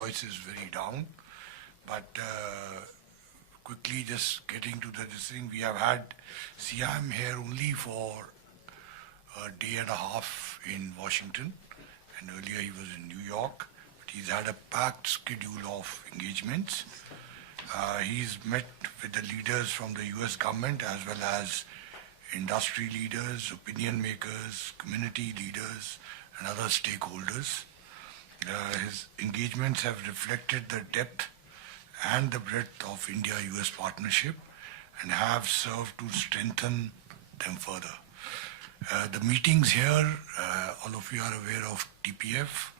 voice is very down. But quickly just getting to this thing, we have had CIM here only for a day and a half in Washington, and earlier he was in New York. But he's had a packed schedule of engagements. He's met with the leaders from the US government as well as industry leaders, opinion makers, community leaders, and other stakeholders. His engagements have reflected the depth and the breadth of India-US partnership and have served to strengthen them further. The meetings here, all of you are aware of TPF,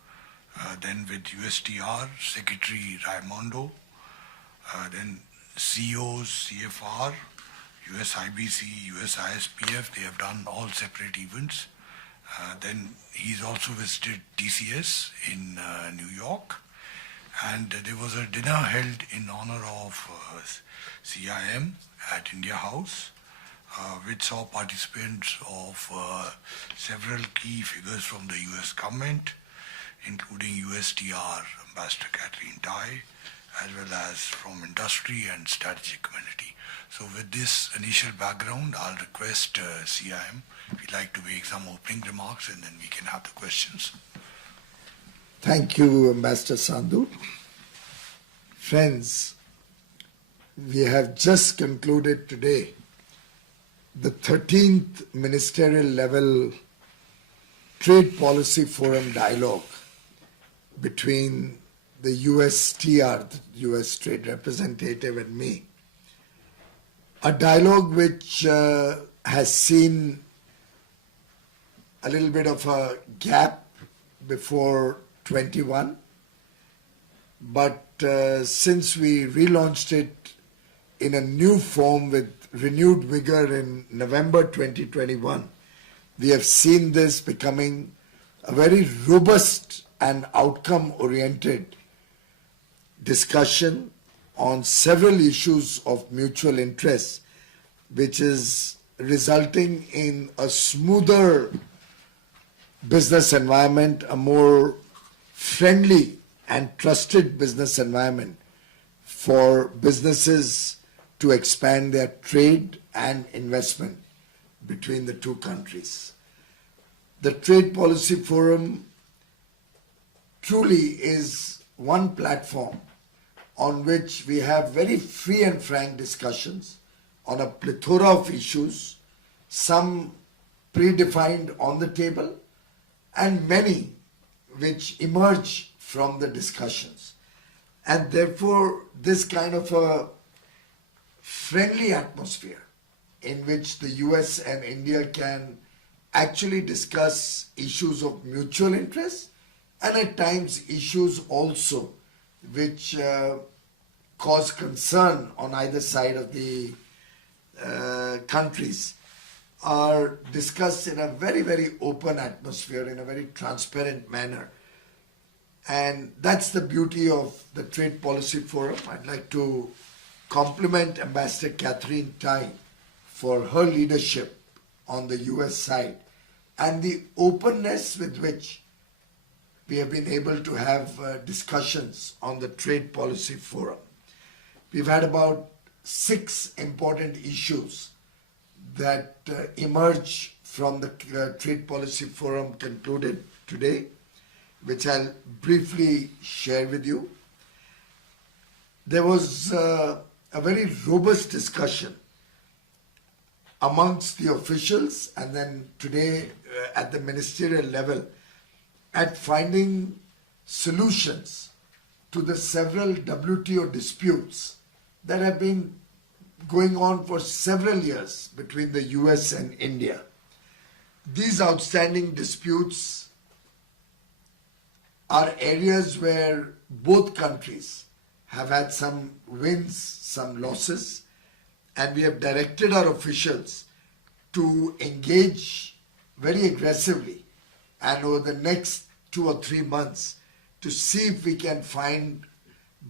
then with USTR, Secretary Raimondo, then COs, CFR, US IBC, US ISPF, they have done all separate events. Then he's also visited TCS in New York, and there was a dinner held in honor of CIM at India House, which saw participants of several key figures from the US government, including USTR Ambassador Catherine Tai, as well as from industry and strategic community. So with this initial background, I'll request CIM if you'd like to make some opening remarks, and then we can have the questions. Thank you, Ambassador Sandhu. Friends, we have just concluded today the 13th Ministerial Level Trade Policy Forum dialogue between the USTR, the US Trade Representative, and me. A dialogue which has seen a little bit of a gap before 21, but since we relaunched it in a new form with renewed vigor in November 2021, we have seen this becoming a very robust and outcome-oriented discussion on several issues of mutual interest, which is resulting in a smoother business environment, a more friendly and trusted business environment for businesses to expand their trade and investment between the two countries. The Trade Policy Forum truly is one platform on which we have very free and frank discussions on a plethora of issues, some predefined on the table, and many which emerge from the discussions. And therefore, this kind of a friendly atmosphere in which the US and India can actually discuss issues of mutual interest and at times issues also which cause concern on either side of the countries are discussed in a very, very open atmosphere, in a very transparent manner. And that's the beauty of the Trade Policy Forum. I'd like to compliment Ambassador Catherine Tai for her leadership on the US side and the openness with which we have been able to have discussions on the Trade Policy Forum. We've had about 6 important issues that emerge from the Trade Policy Forum concluded today, which I'll briefly share with you. There was a very robust discussion amongst the officials and then today at the ministerial level at finding solutions to the several WTO disputes that have been going on for several years between the US and India. These outstanding disputes are areas where both countries have had some wins, some losses, and we have directed our officials to engage very aggressively and over the next 2 or 3 months to see if we can find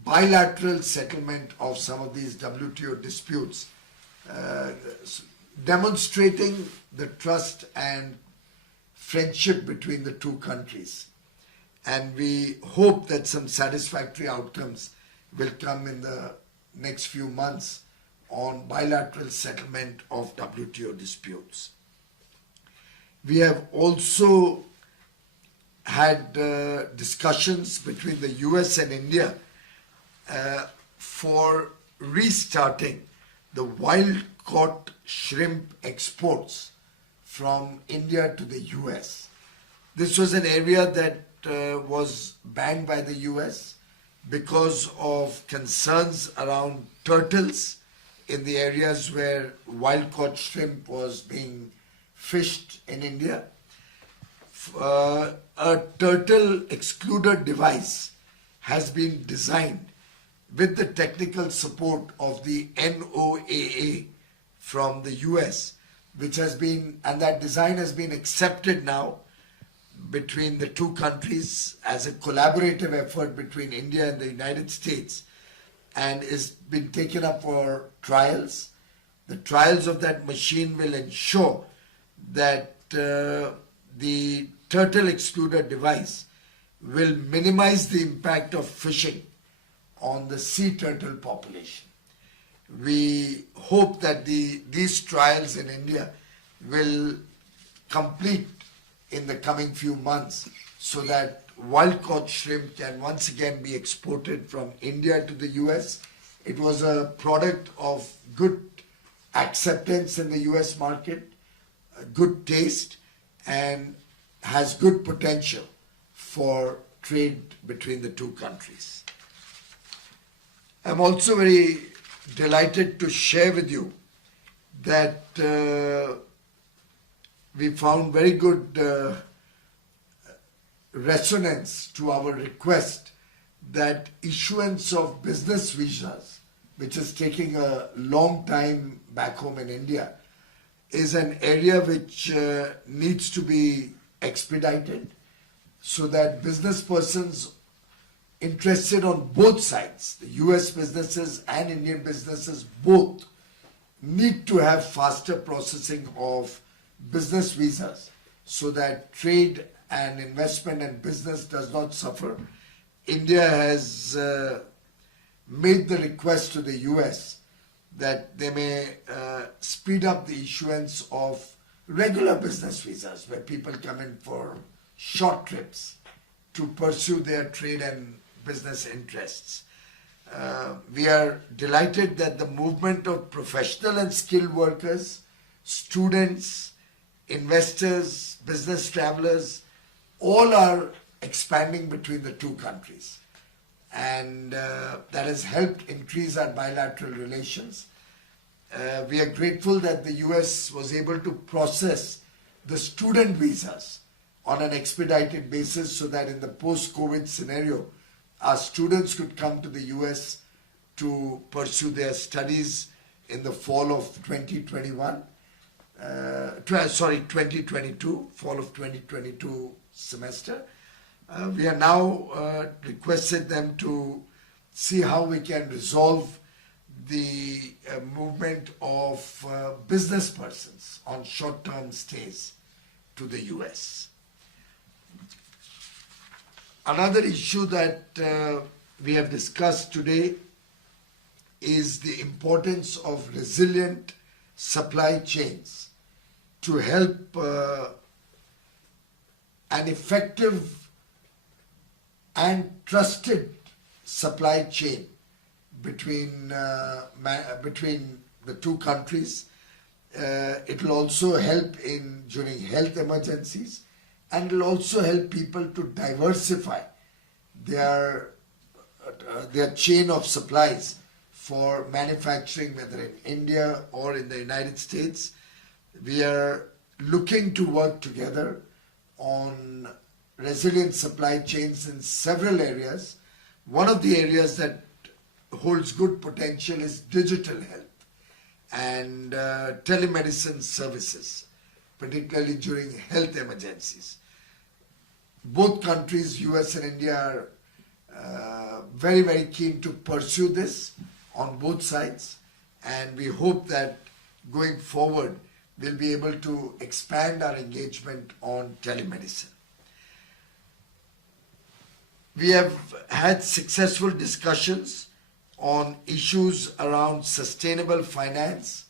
bilateral settlement of some of these WTO disputes, demonstrating the trust and friendship between the two countries. and we hope that some satisfactory outcomes will come in the next few months on bilateral settlement of WTO disputes. We have also had discussions between the US and India for restarting the wild-caught shrimp exports from India to the US. This was an area that was banned by the US because of concerns around turtles in the areas where wild-caught shrimp was being fished in India. A turtle excluder device has been designed with the technical support of the NOAA from the US, which has been, and that design has been accepted now between the two countries as a collaborative effort between India and the United States, and is been taken up for trials. The trials of that machine will ensure that the turtle excluder device will minimize the impact of fishing on the sea turtle population. We hope that these trials in India will complete in the coming few months so that wild-caught shrimp can once again be exported from India to the US. It was a product of good acceptance in the US market, good taste, and has good potential for trade between the two countries. I'm also very delighted to share with you that we found very good resonance to our request that issuance of business visas, which is taking a long time back home in India, is an area which needs to be expedited so that business persons interested on both sides, the US businesses and Indian businesses both, need to have faster processing of business visas so that trade and investment and business does not suffer. India has made the request to the US that they may speed up the issuance of regular business visas where people come in for short trips to pursue their trade and business interests. We are delighted that the movement of professional and skilled workers, students, investors, business travelers, all are expanding between the two countries. And that has helped increase our bilateral relations. We are grateful that the US was able to process the student visas on an expedited basis so that in the post-COVID scenario, our students could come to the US to pursue their studies in the fall of 2022, fall of 2022 semester. We are now requested them to see how we can resolve the movement of business persons on short-term stays to the US. Another issue that we have discussed today is the importance of resilient supply chains to help an effective and trusted supply chain between the two countries. It will also help during health emergencies, and will also help people to diversify their chain of supplies for manufacturing, whether in India or in the United States. We are looking to work together on resilient supply chains in several areas. One of the areas that holds good potential is digital health and telemedicine services, particularly during health emergencies. Both countries, US and India, are very, very keen to pursue this on both sides, and we hope that going forward we'll be able to expand our engagement on telemedicine. We have had successful discussions on issues around sustainable finance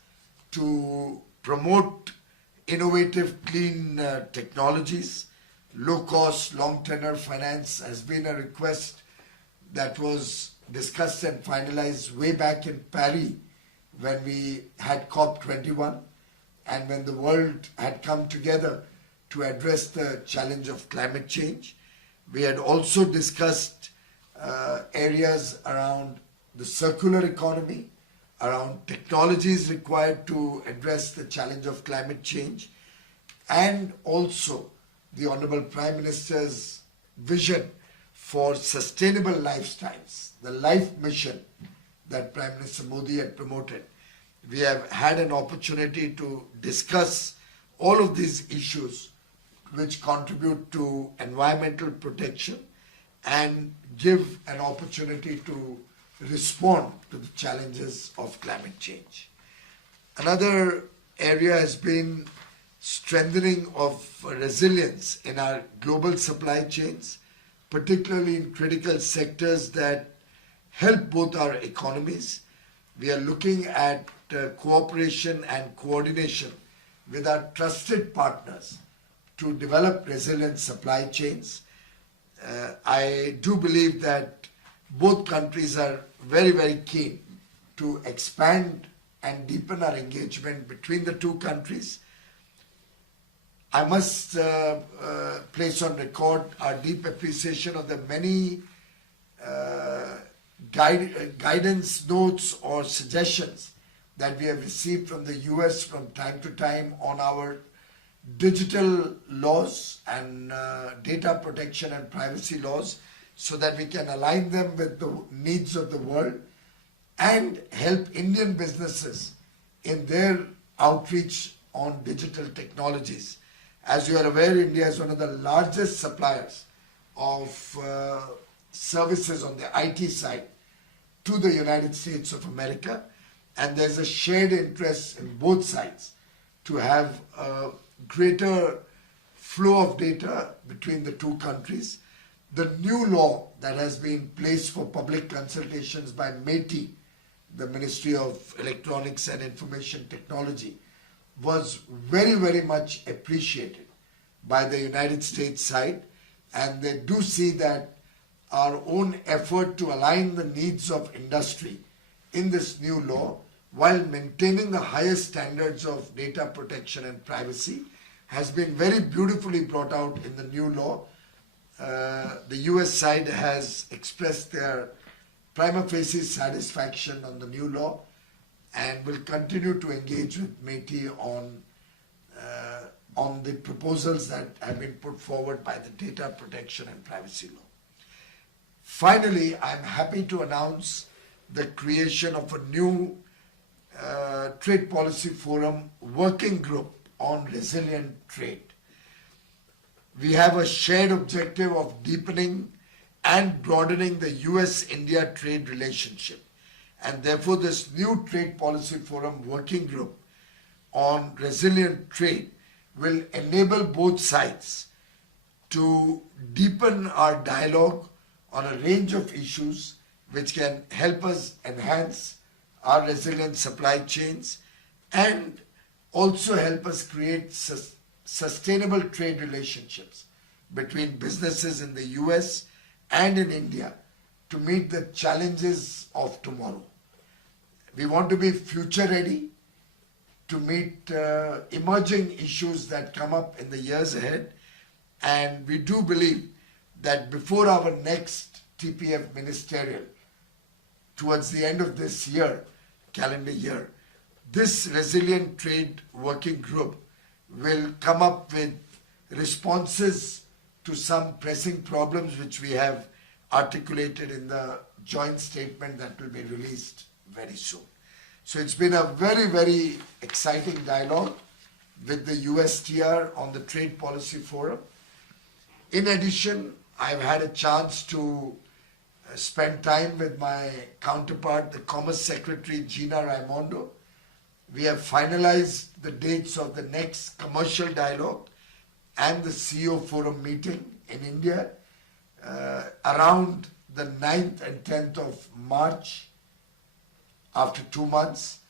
to promote innovative clean technologies. Low cost, long tenor finance has been a request that was discussed and finalized way back in Paris when we had COP21 and when the world had come together to address the challenge of climate change. We had also discussed areas around the circular economy, around technologies required to address the challenge of climate change, and also the Honorable Prime Minister's vision for sustainable lifestyles, the life mission that Prime Minister Modi had promoted. We have had an opportunity to discuss all of these issues which contribute to environmental protection and give an opportunity to respond to the challenges of climate change. Another area has been strengthening of resilience in our global supply chains, particularly in critical sectors that help both our economies. We are looking at cooperation and coordination with our trusted partners to develop resilient supply chains. I do believe that both countries are very, very keen to expand and deepen our engagement between the two countries. I must place on record our deep appreciation of the many guidance notes or suggestions that we have received from the US from time to time on our digital laws and data protection and privacy laws, so that we can align them with the needs of the world and help Indian businesses in their outreach on digital technologies. As you are aware, India is one of the largest suppliers of services on the IT side to the United States of America, and there's a shared interest in both sides to have a greater flow of data between the two countries. The new law that has been placed for public consultations by MeitY, the Ministry of Electronics and Information Technology, was very, very much appreciated by the United States side, and they do see that our own effort to align the needs of industry in this new law while maintaining the highest standards of data protection and privacy has been very beautifully brought out in the new law. The US side has expressed their prima facie satisfaction on the new law and will continue to engage with MeitY on the proposals that have been put forward by the Data Protection and Privacy Law. Finally, I'm happy to announce the creation of a new Trade Policy Forum working group on resilient trade. We have a shared objective of deepening and broadening the US-India trade relationship, and therefore this new Trade Policy Forum working group on resilient trade will enable both sides to deepen our dialogue on a range of issues which can help us enhance our resilient supply chains and also help us create sustainable trade relationships between businesses in the US and in India to meet the challenges of tomorrow. We want to be future ready to meet emerging issues that come up in the years ahead, and we do believe that before our next TPF ministerial, towards the end of this year, calendar year, this resilient trade working group will come up with responses to some pressing problems which we have articulated in the joint statement that will be released very soon. So it's been a very, very exciting dialogue with the USTR on the Trade Policy Forum. In addition, I've had a chance to spend time with my counterpart, the Commerce Secretary Gina Raimondo. We have finalized the dates of the next commercial dialogue and the CEO Forum meeting in India. around the 9th and 10th of March, after 2 months.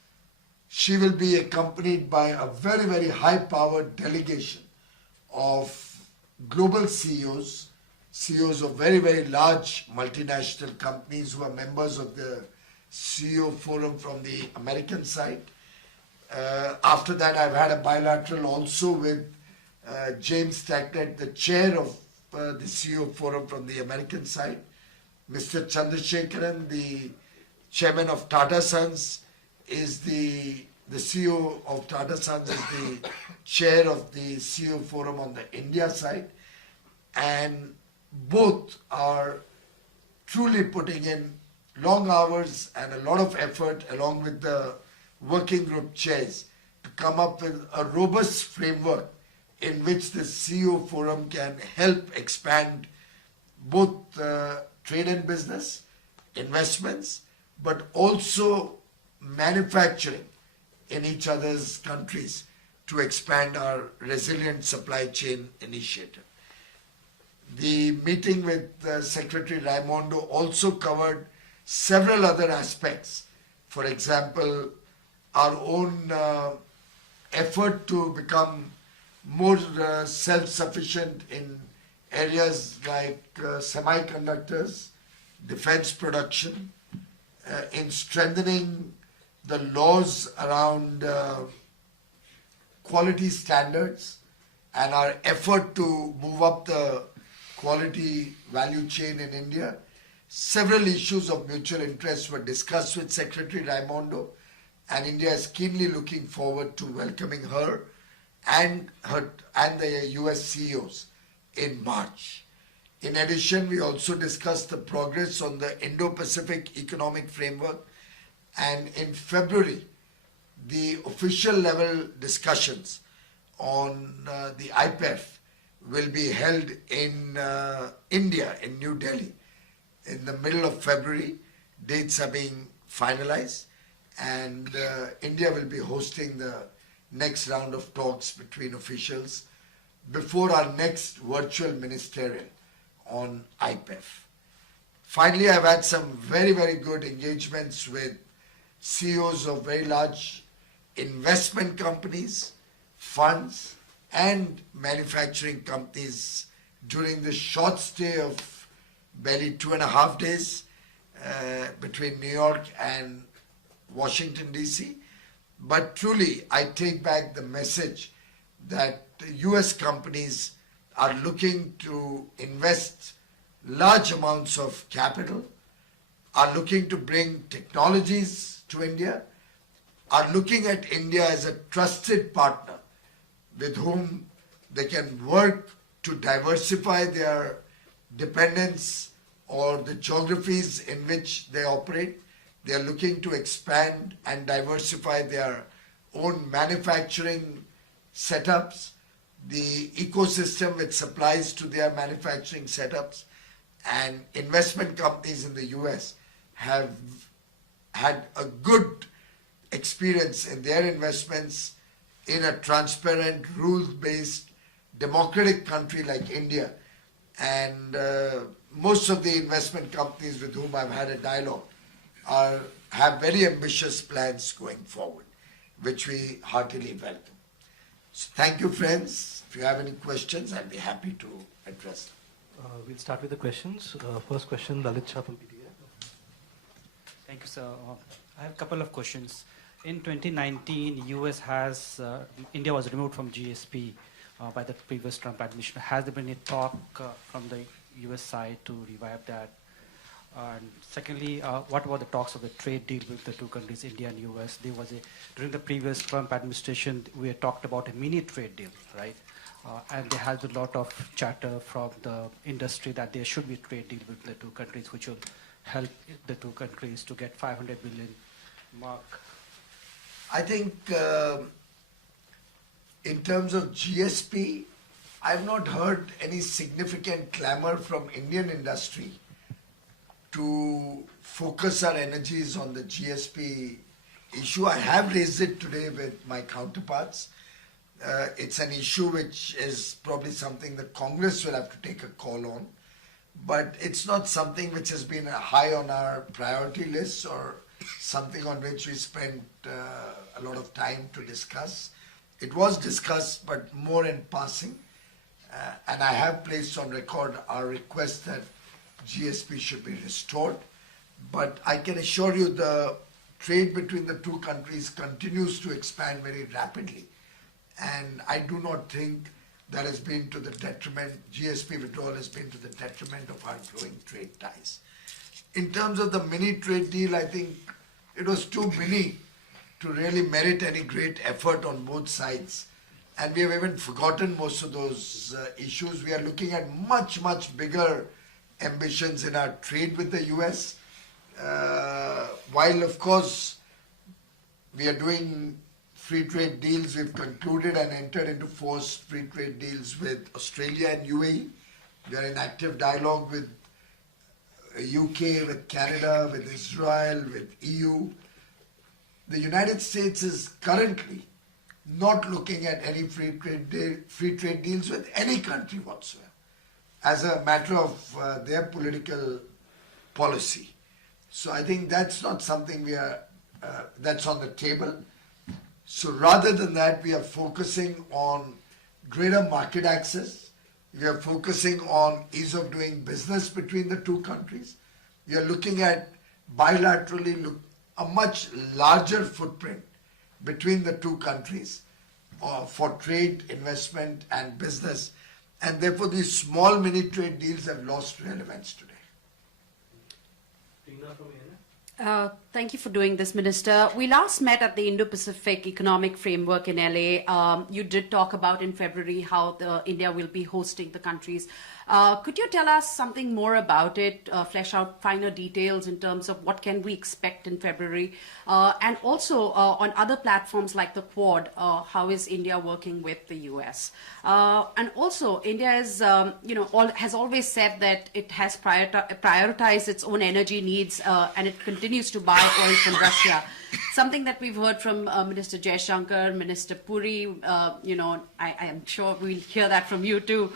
She will be accompanied by a very, very high-powered delegation of global CEOs of very, very large multinational companies who are members of the CEO forum from the American side. After that, I've had a bilateral also with James Stacknet, the chair of the CEO forum from the American side. Mr. Chandrasekaran, the chairman of Tata Sons, is the CEO of Tata Sons is the chair of the CEO forum on the India side. And both are truly putting in long hours and a lot of effort along with the working group chairs to come up with a robust framework in which the CEO forum can help expand both trade and business, investments, but also manufacturing in each other's countries to expand our resilient supply chain initiative. The meeting with Secretary Raimondo also covered several other aspects. For example, our own effort to become more self-sufficient in areas like semiconductors, defense production, in strengthening the laws around quality standards and our effort to move up the quality value chain in India. Several issues of mutual interest were discussed with Secretary Raimondo, and India is keenly looking forward to welcoming her and the US CEOs in March. In addition, we also discussed the progress on the Indo-Pacific Economic Framework, and in February, the official level discussions on the IPEF will be held in India, in New Delhi, in the middle of February. Dates are being finalized, and India will be hosting the next round of talks between officials before our next virtual ministerial on IPEF. Finally, I've had some very, very good engagements with CEOs of very large investment companies, funds, and manufacturing companies during this short stay of barely 2.5 days between New York and Washington, D.C. But truly, I take back the message that US companies are looking to invest large amounts of capital, are looking to bring technologies to India, are looking at India as a trusted partner with whom they can work to diversify their dependence or the geographies in which they operate. They are looking to expand and diversify their own manufacturing setups, the ecosystem which supplies to their manufacturing setups, and investment companies in the US have had a good experience in their investments in a transparent, rules-based, democratic country like India. And most of the investment companies with whom I've had a dialogue have very ambitious plans going forward, which we heartily welcome. So thank you, friends. If you have any questions, I'll be happy to address them. We'll start with the questions. First question, Lalit Shah from PTI. Thank you, sir. I have a couple of questions. In 2019, US has, India was removed from GSP by the previous Trump administration. Has there been a talk from the US side to revive that? And secondly, what were the talks of the trade deal with the two countries, India and US? There was during the previous Trump administration, we had talked about a mini trade deal, right? And there has been a lot of chatter from the industry that there should be a trade deal with the two countries, which will help the two countries to get 500 billion mark. I think in terms of GSP, I've not heard any significant clamor from Indian industry to focus our energies on the GSP issue. I have raised it today with my counterparts. It's an issue which is probably something the Congress will have to take a call on. but it's not something which has been high on our priority list or something on which we spent a lot of time to discuss. It was discussed, but more in passing. And I have placed on record our request that GSP should be restored. But I can assure you the trade between the two countries continues to expand very rapidly. And I do not think that has been to the detriment, GSP withdrawal has been to the detriment of our growing trade ties. In terms of the mini trade deal, I think it was too mini to really merit any great effort on both sides. And we have even forgotten most of those issues. We are looking at much, much bigger ambitions in our trade with the US. While, of course, we are doing free trade deals, we've concluded and entered into forced free trade deals with Australia and UAE. We are in active dialogue with UK, with Canada, with Israel, with EU. The United States is currently not looking at any free trade deals with any country whatsoever, as a matter of their political policy. So I think that's not something that's on the table. So rather than that, we are focusing on greater market access. We are focusing on ease of doing business between the two countries. We are looking at bilaterally a much larger footprint between the two countries for trade, investment and business. And therefore these small mini trade deals have lost relevance today. Thank you for doing this, Minister. We last met at the Indo-Pacific Economic Framework in LA. You did talk about in February how India will be hosting the countries. Could you tell us something more about it, flesh out finer details in terms of what can we expect in February? And also on other platforms like the Quad, how is India working with the US? And also India is, has always said that it has prioritized its own energy needs and it continues to buy oil from Russia. Something that we've heard from Minister Jaishankar, Minister Puri, I am sure we'll hear that from you too.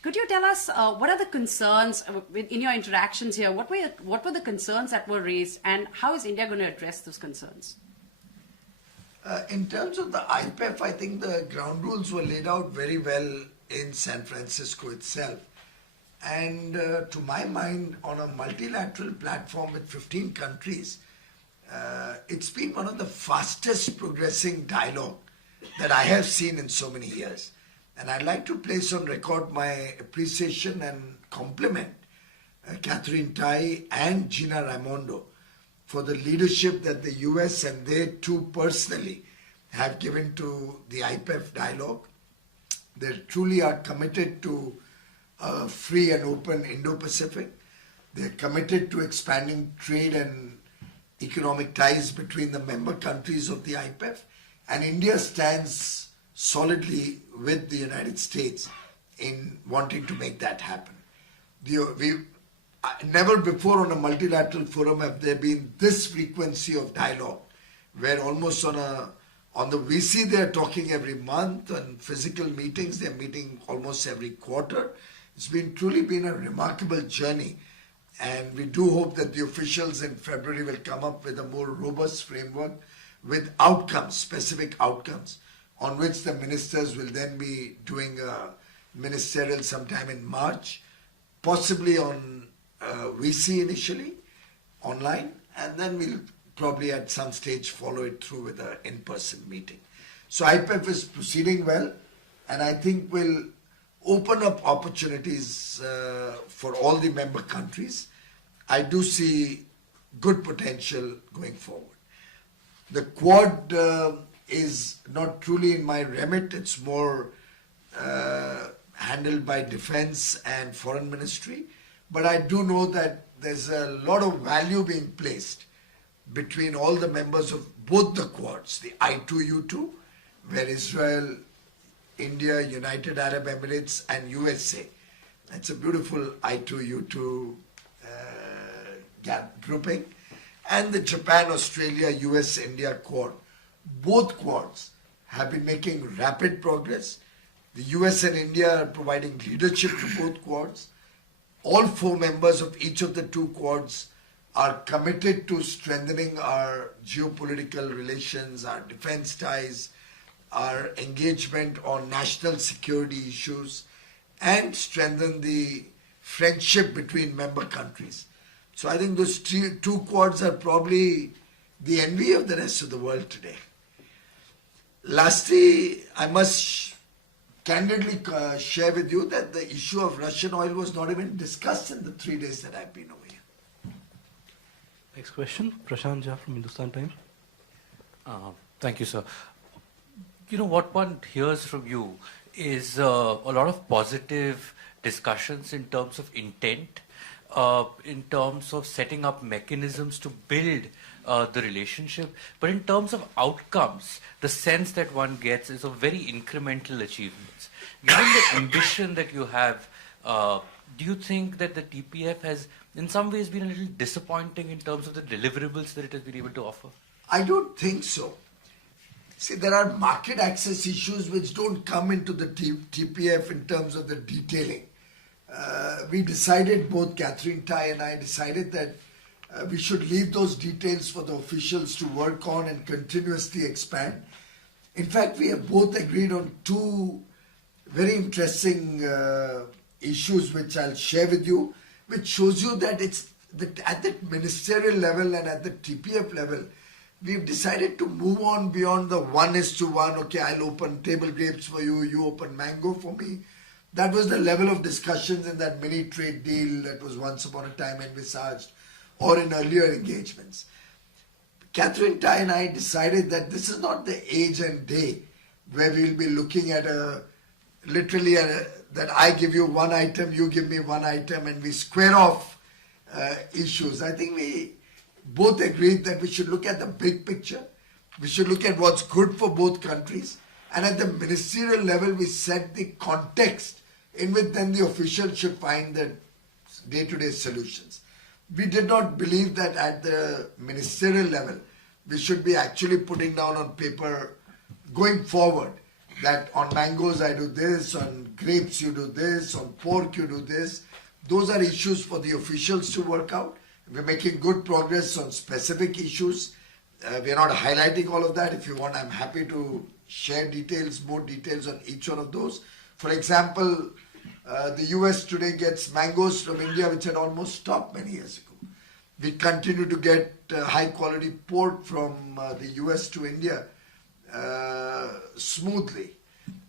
Could you tell us what are the concerns in your interactions here? What were the concerns that were raised, and how is India going to address those concerns? In terms of the IPEF, I think the ground rules were laid out very well in San Francisco itself. And to my mind, on a multilateral platform with 15 countries, it's been one of the fastest progressing dialogue that I have seen in so many years. And I'd like to place on record my appreciation and compliment Catherine Tai and Gina Raimondo for the leadership that the US and they too personally have given to the IPEF dialogue. They truly are committed to a free and open Indo-Pacific. They're committed to expanding trade and economic ties between the member countries of the IPEF. And India stands solidly with the United States in wanting to make that happen. Never before on a multilateral forum have there been this frequency of dialogue, where almost on the VC they're talking every month, and physical meetings they're meeting almost every quarter. It's truly been a remarkable journey, and we do hope that the officials in February will come up with a more robust framework with outcomes, specific outcomes, on which the ministers will then be doing a ministerial sometime in March, possibly on VC initially, online, and then we'll probably at some stage follow it through with an in-person meeting. So IPEF is proceeding well, and I think will open up opportunities for all the member countries. I do see good potential going forward. The Quad is not truly in my remit. It's more handled by Defense and Foreign Ministry. But I do know that there's a lot of value being placed between all the members of both the Quads, the I2U2, where Israel, India, United Arab Emirates and USA. That's a beautiful I2U2 grouping. And the Japan, Australia, US, India Quad. Both Quads have been making rapid progress. The US and India are providing leadership to both Quads. all 4 members of each of the 2 quads are committed to strengthening our geopolitical relations, our defense ties, our engagement on national security issues, and strengthen the friendship between member countries. So I think those 2 quads are probably the envy of the rest of the world today. Lastly, I must candidly share with you that the issue of Russian oil was not even discussed in the 3 days that I've been over here. Next question, Prashant Jha from Hindustan Times. Thank you, sir. You know, what one hears from you is a lot of positive discussions in terms of intent, in terms of setting up mechanisms to build the relationship. But in terms of outcomes, the sense that one gets is of very incremental achievements. Given the ambition that you have, do you think that the TPF has in some ways been a little disappointing in terms of the deliverables that it has been able to offer? I don't think so. See, there are market access issues which don't come into the TPF in terms of the detailing. We decided, both Catherine Tai and I decided that we should leave those details for the officials to work on and continuously expand. In fact, we have both agreed on 2 very interesting issues which I'll share with you, which shows you that it's that at the ministerial level and at the TPF level, we've decided to move on beyond the 1:1. Okay, I'll open table grapes for you, you open mango for me. That was the level of discussions in that mini trade deal that was once upon a time envisaged, or in earlier engagements. Catherine Tai and I decided that this is not the age and day where we'll be looking at that I give you 1 item, you give me 1 item, and we square off issues. I think we both agreed that we should look at the big picture. We should look at what's good for both countries. And at the ministerial level, we set the context in which then the officials should find the day-to-day solutions. We did not believe that at the ministerial level, we should be actually putting down on paper going forward that on mangoes I do this, on grapes you do this, on pork you do this. Those are issues for the officials to work out. We're making good progress on specific issues. We're not highlighting all of that. If you want, I'm happy to share details, more details on each one of those. For example, the US today gets mangoes from India, which had almost stopped many years ago. We continue to get high quality pork from the US to India smoothly.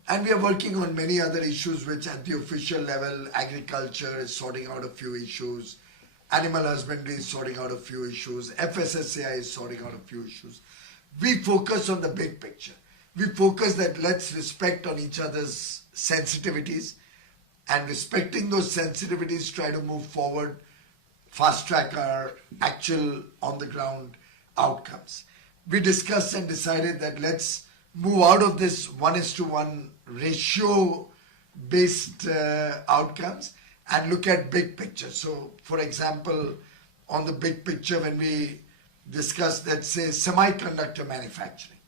And we are working on many other issues which at the official level, agriculture is sorting out a few issues, animal husbandry is sorting out a few issues, FSSAI is sorting out a few issues. We focus on the big picture. We focus that let's respect on each other's sensitivities, and respecting those sensitivities try to move forward, fast track our actual on the ground outcomes. We discussed and decided that let's move out of this 1:1 ratio based outcomes and look at big picture. So for example, on the big picture, when we discussed, let's say, semiconductor manufacturing,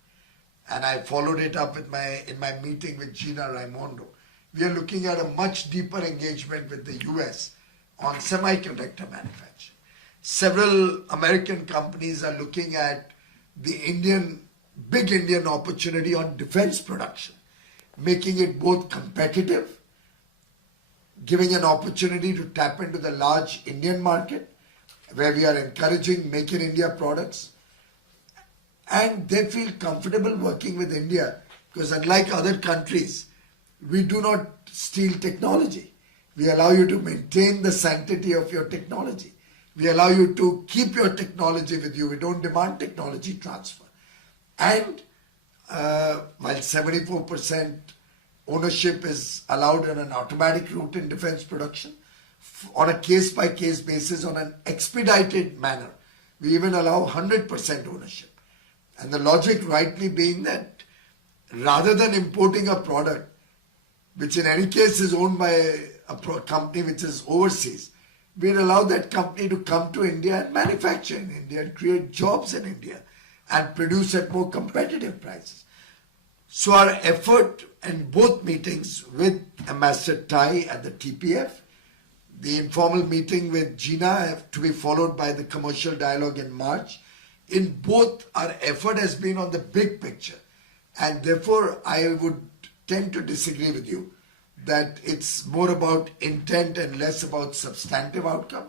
and I followed it up with in my meeting with Gina Raimondo, we are looking at a much deeper engagement with the US on semiconductor manufacturing. Several American companies are looking at the big Indian opportunity on defense production, making it both competitive, giving an opportunity to tap into the large Indian market, where we are encouraging Make in India products. And they feel comfortable working with India because unlike other countries, we do not steal technology. We allow you to maintain the sanctity of your technology. We allow you to keep your technology with you. We don't demand technology transfer. And while 74% ownership is allowed in an automatic route in defense production, on a case-by-case basis, on an expedited manner, we even allow 100% ownership. And the logic rightly being that rather than importing a product, which in any case is owned by a company which is overseas, we'd allow that company to come to India and manufacture in India and create jobs in India and produce at more competitive prices. So our effort in both meetings with Ambassador Tai at the TPF, the informal meeting with Gina to be followed by the commercial dialogue in March. In both, our effort has been on the big picture, and therefore I would tend to disagree with you that it's more about intent and less about substantive outcome.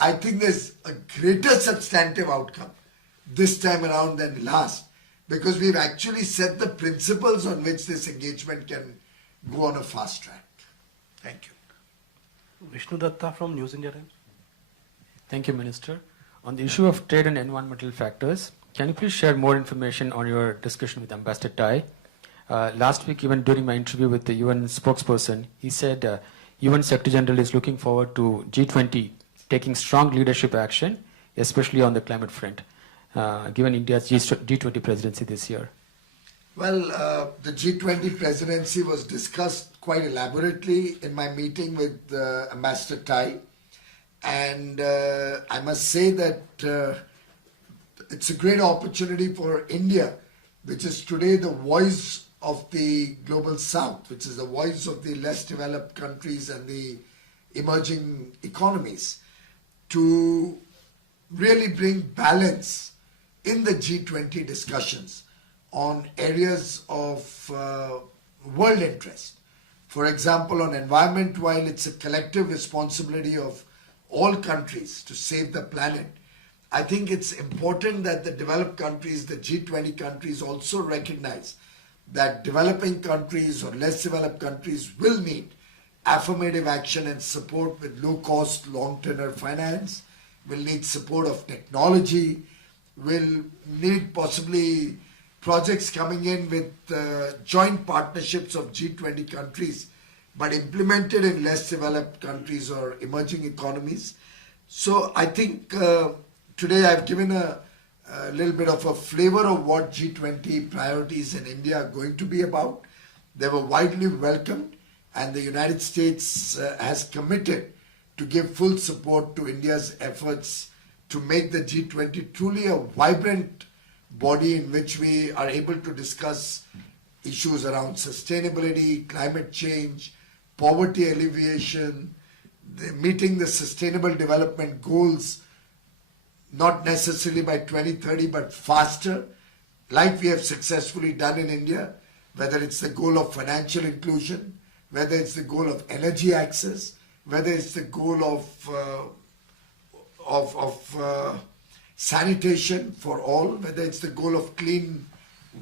I think there's a greater substantive outcome this time around than last, because we've actually set the principles on which this engagement can go on a fast track. Thank you. Vishnu Datta from News India Times. Thank you, Minister. On the issue of trade and environmental factors, can you please share more information on your discussion with Ambassador Tai? Last week, even during my interview with the UN spokesperson, he said UN Secretary General is looking forward to G20 taking strong leadership action, especially on the climate front, given India's G20 presidency this year. Well, the G20 presidency was discussed quite elaborately in my meeting with Ambassador Tai, and I must say that it's a great opportunity for India, which is today the voice of the global south, which is the voice of the less developed countries and the emerging economies, to really bring balance in the G20 discussions on areas of world interest. For example, on environment, while it's a collective responsibility of all countries to save the planet, I think it's important that the developed countries, the G20 countries, also recognize that developing countries or less developed countries will need affirmative action and support with low-cost, long-tenor finance, will need support of technology, will need possibly projects coming in with joint partnerships of G20 countries, but implemented in less developed countries or emerging economies. So I think today I've given a little bit of a flavor of what G20 priorities in India are going to be about. They were widely welcomed, and the United States has committed to give full support to India's efforts to make the G20 truly a vibrant body in which we are able to discuss issues around sustainability, climate change, poverty alleviation, meeting the sustainable development goals, not necessarily by 2030, but faster, like we have successfully done in India, whether it's the goal of financial inclusion, whether it's the goal of energy access, whether it's the goal of sanitation for all, whether it's the goal of clean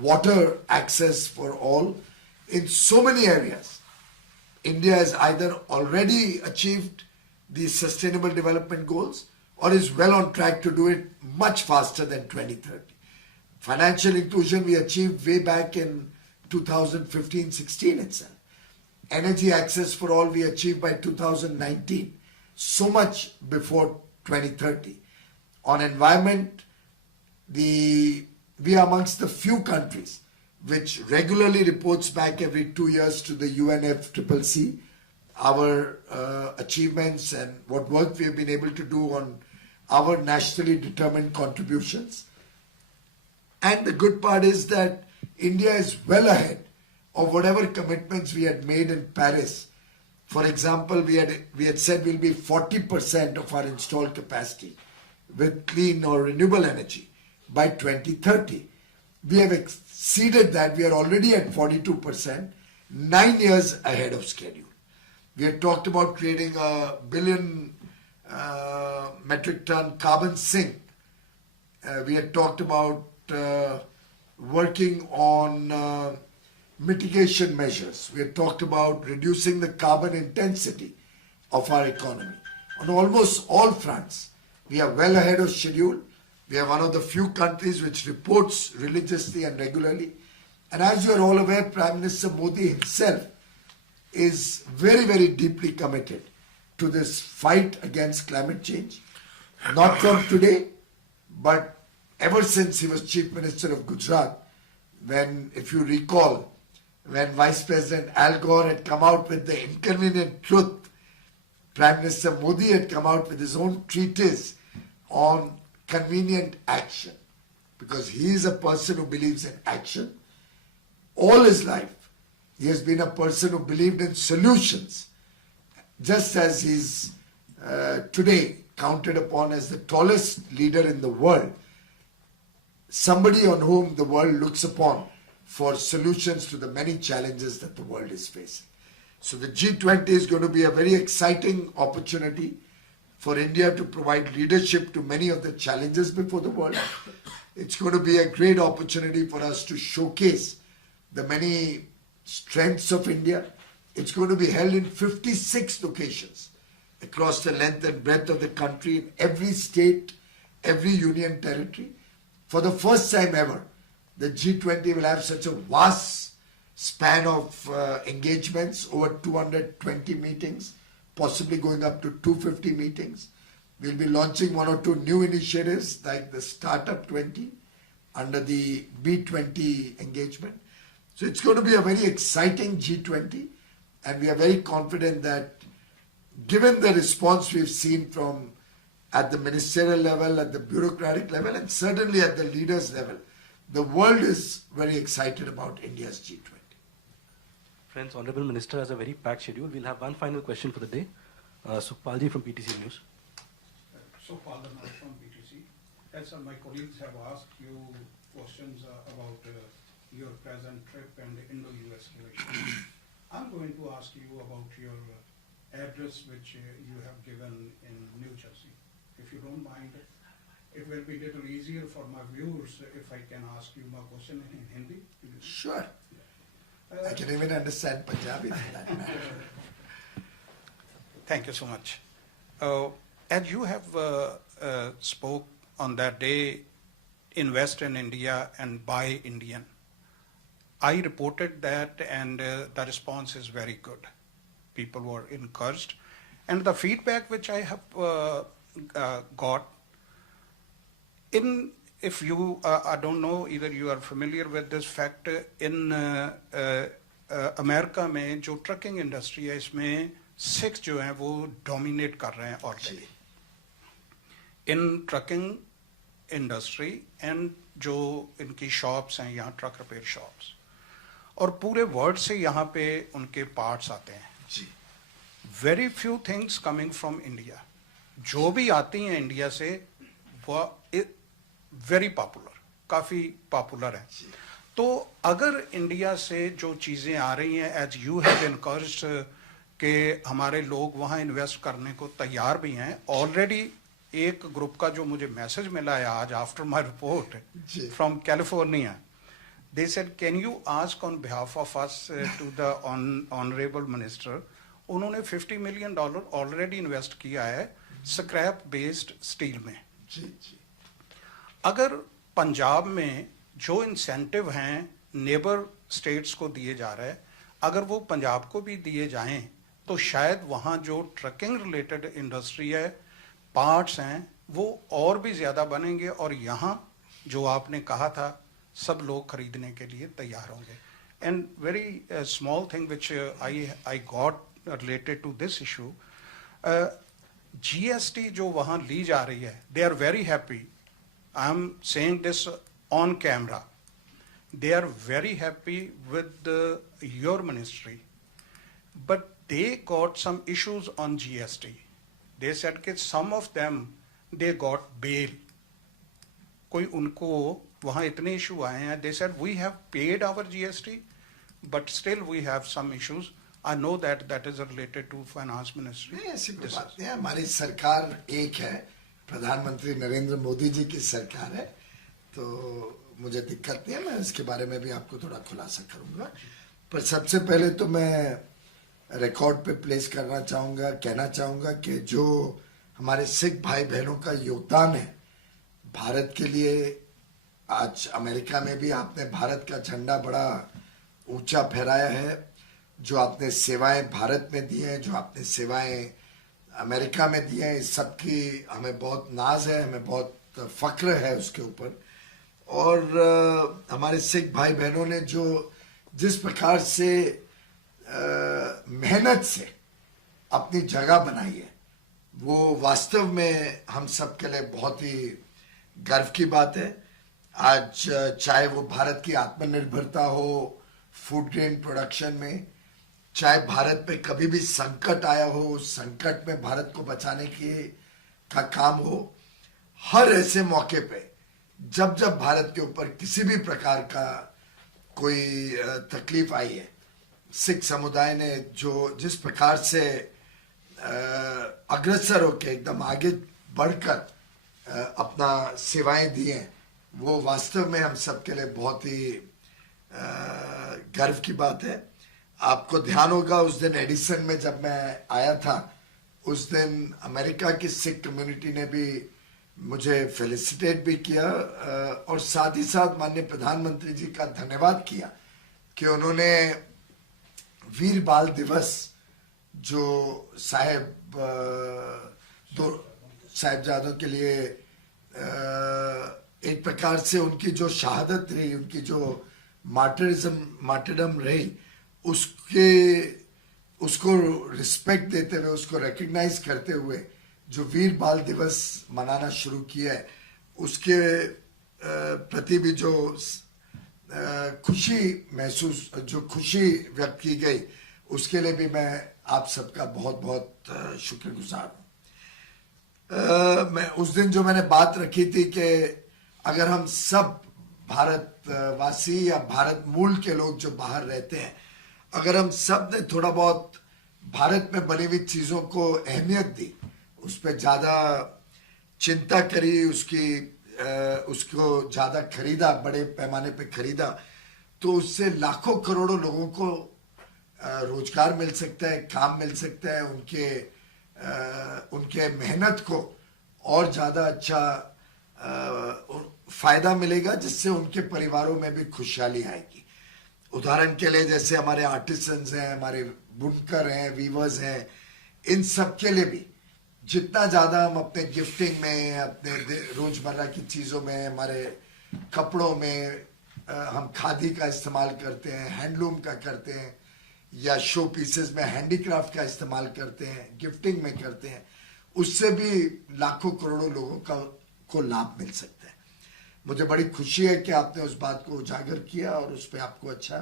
water access for all. In so many areas, India has either already achieved these sustainable development goals or is well on track to do it much faster than 2030. Financial inclusion we achieved way back in 2015-16 itself. Energy access for all we achieved by 2019, so much before 2030. On environment, we are amongst the few countries which regularly reports back every 2 years to the UNFCCC our achievements and what work we have been able to do on our nationally determined contributions. And the good part is that India is well ahead of whatever commitments we had made in Paris. For example, we had said we'll be 40% of our installed capacity with clean or renewable energy by 2030. We have exceeded that. We are already at 42%, 9 years ahead of schedule. We had talked about creating a billion metric ton carbon sink. We had talked about working on mitigation measures. We had talked about reducing the carbon intensity of our economy. On almost all fronts, we are well ahead of schedule. We are one of the few countries which reports religiously and regularly. And as you are all aware, Prime Minister Modi himself is very, very deeply committed to this fight against climate change. Not from today, but ever since he was Chief Minister of Gujarat, when, if you recall, when Vice President Al Gore had come out with the inconvenient truth, Prime Minister Modi had come out with his own treatise on convenient action, because he is a person who believes in action. All his life, he has been a person who believed in solutions, just as he's today counted upon as the tallest leader in the world, somebody on whom the world looks upon for solutions to the many challenges that the world is facing. So the G20 is going to be a very exciting opportunity for India to provide leadership to many of the challenges before the world. It's going to be a great opportunity for us to showcase the many strengths of India. It's going to be held in 56 locations across the length and breadth of the country, in every state, every union territory. For the first time ever, the G20 will have such a vast span of engagements, over 220 meetings, possibly going up to 250 meetings. We'll be launching one or two new initiatives like the Startup 20 under the B20 engagement. So it's going to be a very exciting G20, and we are very confident that given the response we've seen from at the ministerial level, at the bureaucratic level, and certainly at the leaders level, the world is very excited about India's G20. Friends, Honorable Minister has a very packed schedule. We'll have one final question for the day. Sukhpalji from PTC News. Sukhpal from PTC. As my colleagues have asked you questions about your present trip and the Indo-U.S. relations, I'm going to ask you about your address which you have given in New Jersey. If you don't mind, it will be a little easier for my viewers if I can ask you my question in Hindi. Sure. I can even understand Punjabi for that matter. Thank you so much. As you have spoke on that day, invest in India and buy Indian, I reported that, and the response is very good. People were encouraged. And the feedback which I have got, if you, I don't know, either you are familiar with this fact, in America में जो trucking industry है, इसमें Sikhs जो हैं वो dominate कर रहे हैं already. In trucking industry and जो इनकी shops हैं यहाँ truck repair shops, और पूरे world से यहाँ पे उनके parts आते हैं. Very few things coming from India. जो भी आती हैं इंडिया से वो very popular, काफी popular है. तो अगर इंडिया से जो चीजें आ रही हैं, as you have encouraged कि हमारे लोग वहाँ इन्वेस्ट करने को तैयार भी हैं, ऑलरेडी एक ग्रुप का जो मुझे मैसेज मिला है आज after my report from California, they said can you ask on behalf of us to the honorable minister, उन्होंने $50 million ऑलरेडी इन्वेस्ट किया है स्क्रैप बेस्ड स्टील में. अगर पंजाब में जो इंसेंटिव हैं नेबर स्टेट्स को दिए जा रहे हैं, अगर वो पंजाब को भी दिए जाएं तो शायद वहाँ जो ट्रकिंग रिलेटेड इंडस्ट्री है, पार्ट्स हैं, वो और भी ज़्यादा बनेंगे और यहाँ जो आपने कहा था सब लोग खरीदने के लिए तैयार होंगे. And very small thing which I got related to this issue, GST जो वहाँ ली जा रही है, they are very happy. I am saying this on camera. They are very happy with your ministry, but they got some issues on GST. They said that some of them, they got bail. कोई उनको वहाँ इतने issue आए हैं. They said we have paid our GST, but still we have some issues. I know that that is related to finance ministry. नहीं, ऐसी कोई बात नहीं है. हमारी सरकार एक है, प्रधानमंत्री नरेंद्र मोदी जी की सरकार है, तो मुझे दिक्कत नहीं है. मैं इसके बारे में भी आपको थोड़ा खुलासा करूंगा. पर सबसे पहले तो मैं रिकॉर्ड पे प्लेस करना चाहूँगा, कहना चाहूँगा कि जो हमारे सिख भाई बहनों का योगदान है भारत के लिए, आज अमेरिका में भी आपने भारत का झंडा बड़ा ऊंचा फहराया है. जो आपने सेवाएं भारत में दी हैं, जो आपने सेवाएं अमेरिका में दी हैं, इस सब की हमें बहुत नाज है, हमें बहुत फख्र है उसके ऊपर. और हमारे सिख भाई बहनों ने जो जिस प्रकार से मेहनत से अपनी जगह बनाई है, वो वास्तव में हम सब के लिए बहुत ही गर्व की बात है. आज चाहे वो भारत की आत्मनिर्भरता हो फूड ग्रेन प्रोडक्शन में, चाहे भारत पे कभी भी संकट आया हो, उस संकट में भारत को बचाने का काम हो, हर ऐसे मौके पे जब जब भारत के ऊपर किसी भी प्रकार का कोई तकलीफ आई है, सिख समुदाय ने जिस प्रकार से अग्रसर होकर एकदम आगे बढ़कर अपना सेवाएं दी हैं, वो वास्तव में हम सबके लिए बहुत ही गर्व की बात है। आपको ध्यान होगा उस दिन एडिसन में जब मैं आया था, उस दिन अमेरिका की सिख कम्युनिटी ने भी मुझे फेलिसिटेट भी किया और साथ ही साथ माननीय प्रधानमंत्री जी का धन्यवाद किया कि उन्होंने वीर बाल दिवस जो दो साहिबजादों के लिए एक प्रकार से उनकी जो शहादत रही, उनकी जो मार्टरडम रही, उसको रिस्पेक्ट देते हुए, उसको रिकग्नाइज करते हुए जो वीर बाल दिवस मनाना शुरू किया है, उसके प्रति भी जो खुशी व्यक्त की गई, उसके लिए भी मैं आप सबका बहुत बहुत शुक्रगुजार हूँ। मैं उस दिन जो मैंने बात रखी थी कि अगर हम सब भारतवासी या भारत मूल के लोग जो बाहर रहते हैं, अगर हम सब ने थोड़ा बहुत भारत में बनी हुई चीज़ों को अहमियत दी, उस पर ज़्यादा चिंता करी, उसको ज़्यादा खरीदा, बड़े पैमाने पे खरीदा, तो उससे लाखों करोड़ों लोगों को रोजगार मिल सकता है, काम मिल सकता है, उनके मेहनत को और ज़्यादा अच्छा फायदा मिलेगा, जिससे उनके परिवारों में भी खुशहाली आएगी। उदाहरण के लिए जैसे हमारे आर्टिसंस हैं, हमारे बुनकर हैं, वीवर्स हैं, इन सब के लिए भी जितना ज़्यादा हम अपने गिफ्टिंग में, अपने रोज़मर्रा की चीज़ों में, हमारे कपड़ों में हम खादी का इस्तेमाल करते हैं, हैंडलूम का करते हैं, या शो पीसेस में हैंडीक्राफ्ट का इस्तेमाल करते हैं, गिफ्टिंग में करते हैं, उससे भी लाखों करोड़ों लोगों को लाभ मिल सकता है। मुझे बड़ी खुशी है कि आपने उस बात को उजागर किया और उस पर आपको अच्छा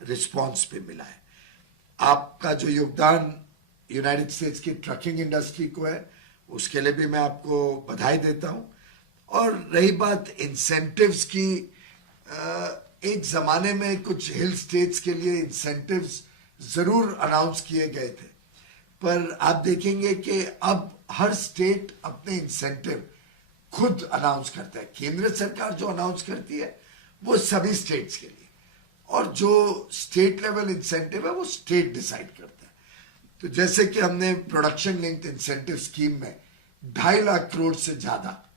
रिस्पॉन्स भी मिला है। आपका जो योगदान यूनाइटेड स्टेट्स की ट्रकिंग इंडस्ट्री को है, उसके लिए भी मैं आपको बधाई देता हूं। और रही बात इंसेंटिव्स की, एक ज़माने में कुछ हिल स्टेट्स के लिए इंसेंटिव्स ज़रूर अनाउंस किए गए थे, पर आप देखेंगे कि अब हर स्टेट अपने इंसेंटिव खुद अनाउंस करता है। केंद्र सरकार जो अनाउंस करती है वो सभी स्टेट्स के लिए, और जो स्टेट लेवल इंसेंटिव है वो स्टेट डिसाइड करता है। तो जैसे कि हमने प्रोडक्शन लिंक्ड इंसेंटिव स्कीम में 2.5 लाख करोड़ से ज़्यादा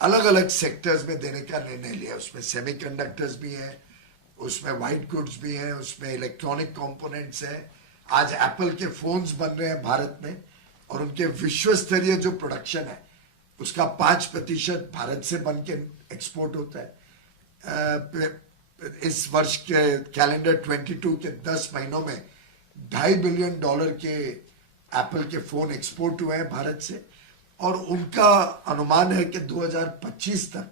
अलग अलग सेक्टर्स में देने का निर्णय लिया। उसमें सेमीकंडक्टर्स भी हैं, उसमें वाइट गुड्स भी हैं, उसमें इलेक्ट्रॉनिक कंपोनेंट्स हैं। आज एप्पल के फोन्स बन रहे हैं भारत में, और उनके विश्व स्तरीय जो प्रोडक्शन है उसका 5% भारत से बन के एक्सपोर्ट होता है। इस वर्ष के कैलेंडर 22 के 10 महीनों में $2.5 बिलियन के एप्पल के फोन एक्सपोर्ट हुए हैं भारत से, और उनका अनुमान है कि 2025 तक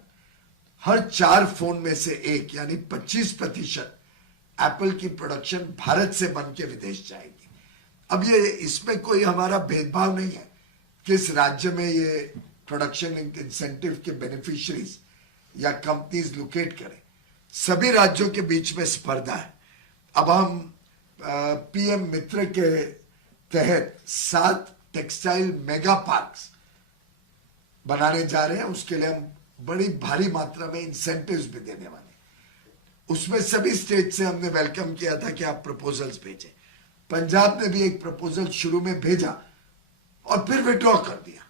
हर 4 फोन में से एक, यानी 25% एप्पल की प्रोडक्शन भारत से बन के विदेश जाएगी। अब ये इसमें कोई हमारा भेदभाव नहीं है किस राज्य में ये प्रोडक्शन इंसेंटिव के बेनिफिशियरीज या कंपनीज लोकेट करें, सभी राज्यों के बीच में स्पर्धा है। अब हम पीएम मित्र के तहत 7 टेक्सटाइल मेगा पार्क्स बनाने जा रहे हैं। उसके लिए हम बड़ी भारी मात्रा में इंसेंटिव्स भी देने वाले हैं। उसमें सभी स्टेट से हमने वेलकम किया था कि आप प्रपोजल्स भेजें। पंजाब ने भी एक प्रपोजल शुरू में भेजा और फिर विड्रॉ कर दिया।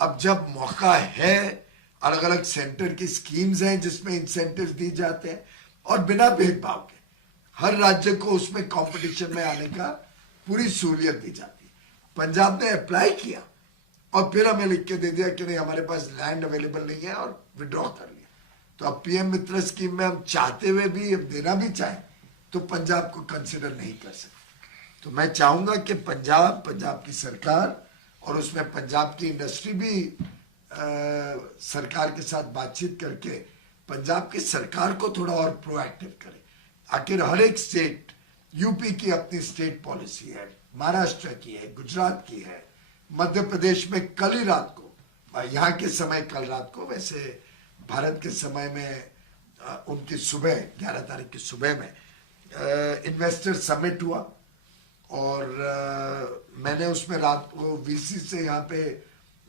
अब जब मौका है, अलग अलग सेंटर की स्कीम्स हैं जिसमें इंसेंटिव दी जाते हैं, और बिना भेदभाव के हर राज्य को उसमें कंपटीशन में आने का पूरी सहूलियत दी जाती है। पंजाब ने अप्लाई किया और फिर हमें लिख के दे दिया कि नहीं, हमारे पास लैंड अवेलेबल नहीं है, और विड्रॉ कर लिया। तो अब पीएम मित्र स्कीम में हम चाहते हुए भी, अब देना भी चाहें तो पंजाब को कंसिडर नहीं कर सकते। तो मैं चाहूंगा कि पंजाब की सरकार और उसमें पंजाब की इंडस्ट्री भी सरकार के साथ बातचीत करके पंजाब की सरकार को थोड़ा और प्रोएक्टिव करे। आखिर हर एक स्टेट यूपी की अपनी स्टेट पॉलिसी है, महाराष्ट्र की है, गुजरात की है, मध्य प्रदेश में कल ही रात को, यहाँ के समय कल रात को, वैसे भारत के समय में उनकी सुबह 11 तारीख की सुबह में इन्वेस्टर समिट हुआ और मैंने उसमें रात को वीसी से यहाँ पे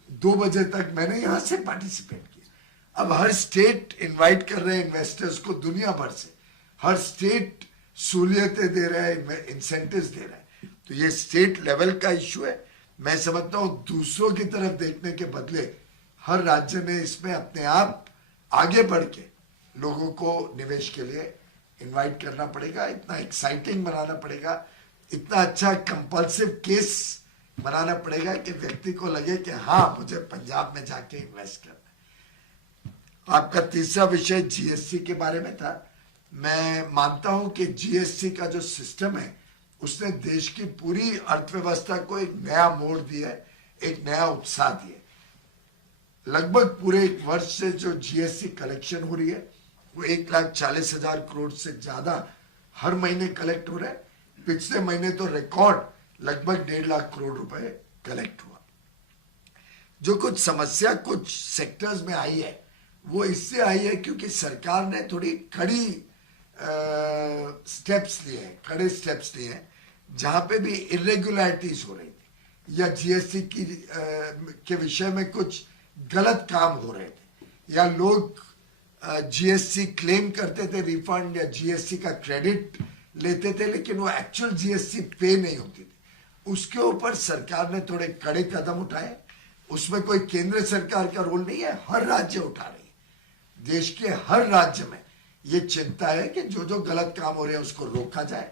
2 बजे तक मैंने यहाँ से पार्टिसिपेट किया। अब हर स्टेट इनवाइट कर रहे हैं इन्वेस्टर्स को दुनिया भर से, हर स्टेट सहूलियतें दे रहा है, इंसेंटिव्स दे रहा है, तो ये स्टेट लेवल का इशू है। मैं समझता हूँ दूसरों की तरफ देखने के बदले हर राज्य ने इसमें अपने आप आगे बढ़ के लोगों को निवेश के लिए इनवाइट करना पड़ेगा, इतना एक्साइटिंग बनाना पड़ेगा, इतना अच्छा कंपल्सिव केस बनाना पड़ेगा कि व्यक्ति को लगे कि हाँ मुझे पंजाब में जाके इन्वेस्ट करना है। आपका तीसरा विषय जीएसटी के बारे में था। मैं मानता हूं कि जीएसटी का जो सिस्टम है उसने देश की पूरी अर्थव्यवस्था को एक नया मोड़ दिया है, एक नया उत्साह दिया है। लगभग पूरे 1 वर्ष से जो जीएसटी कलेक्शन हो रही है वो 1,40,000 करोड़ से ज्यादा हर महीने कलेक्ट हो रहा है। पिछले महीने तो रिकॉर्ड लगभग 1.5 लाख करोड़ रुपए कलेक्ट हुआ। जो कुछ समस्या कुछ सेक्टर्स में आई है वो इससे आई है क्योंकि सरकार ने थोड़ी कड़ी स्टेप्स लिए हैं, कड़े स्टेप्स लिए हैं, जहां पे भी इरेगुलरिटीज हो रही थी या जीएसटी की के विषय में कुछ गलत काम हो रहे थे या लोग जीएसटी क्लेम करते थे रिफंड या जीएसटी का क्रेडिट लेते थे लेकिन वो एक्चुअल जीएसटी पे नहीं होती थी। उसके ऊपर सरकार ने थोड़े कड़े कदम उठाए। उसमें कोई केंद्र सरकार का रोल नहीं है, हर राज्य उठा रही है। देश के हर राज्य में ये चिंता है कि जो जो गलत काम हो रहे हैं उसको रोका जाए।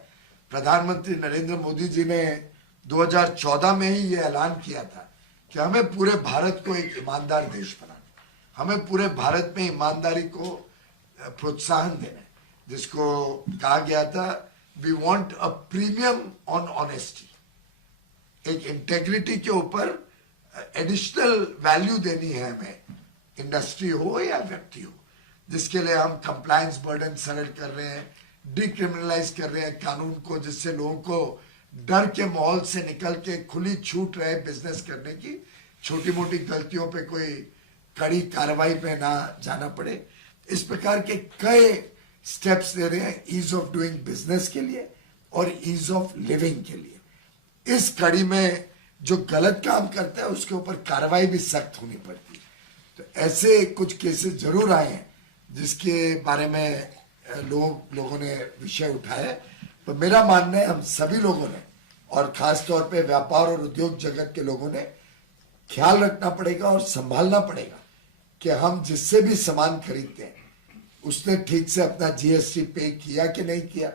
प्रधानमंत्री नरेंद्र मोदी जी ने 2014 में ही ये ऐलान किया था कि हमें पूरे भारत को एक ईमानदार देश बनाना, हमें पूरे भारत में ईमानदारी को प्रोत्साहन देना है, जिसको कहा गया था we want a premium on honesty. एक इंटेग्रिटी के ऊपर एडिशनल वैल्यू देनी है हमें, इंडस्ट्री हो या व्यक्ति हो, जिसके लिए हम कंप्लायंस बर्डन सरल कर रहे हैं, डिक्रिमिनलाइज कर रहे हैं कानून को, जिससे लोगों को डर के माहौल से निकल के खुली छूट रहे बिजनेस करने की, छोटी मोटी गलतियों पे कोई कड़ी कार्रवाई पे ना जाना पड़े। इस प्रकार के कई स्टेप्स ले रहे हैं ईज ऑफ डूइंग बिजनेस के लिए और ईज ऑफ लिविंग के लिए। इस कड़ी में जो गलत काम करता है उसके ऊपर कार्रवाई भी सख्त होनी पड़ती है। तो ऐसे कुछ केसेस जरूर आए हैं जिसके बारे में लोगों ने विषय उठाया है। तो मेरा मानना है हम सभी लोगों ने और खास तौर पे व्यापार और उद्योग जगत के लोगों ने ख्याल रखना पड़ेगा और संभालना पड़ेगा कि हम जिससे भी सामान खरीदते हैं उसने ठीक से अपना जीएसटी पे किया कि नहीं किया,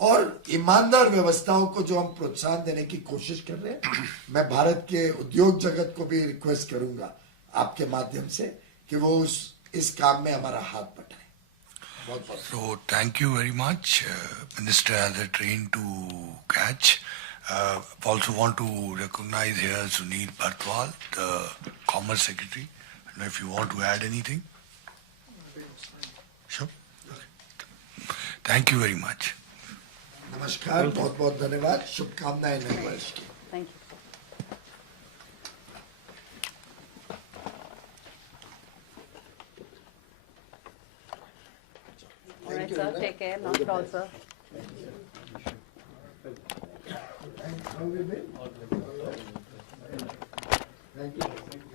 और ईमानदार व्यवस्थाओं को जो हम प्रोत्साहन देने की कोशिश कर रहे हैं। मैं भारत के उद्योग जगत को भी रिक्वेस्ट करूंगा आपके माध्यम से कि वो इस काम में हमारा हाथ बटाए। बहुत बहुत So thank you very much. Minister has a train to catch. Also want to recognize here Sunil Bartwal, the Commerce Secretary. I don't know if you want to add anything. Sure. Okay. Thank you very much. नमस्कार, बहुत बहुत धन्यवाद, शुभकामनाएं नए वर्ष की। Thank you. All right, sir. Take care. Not at all, sir. How have you been? Thank you.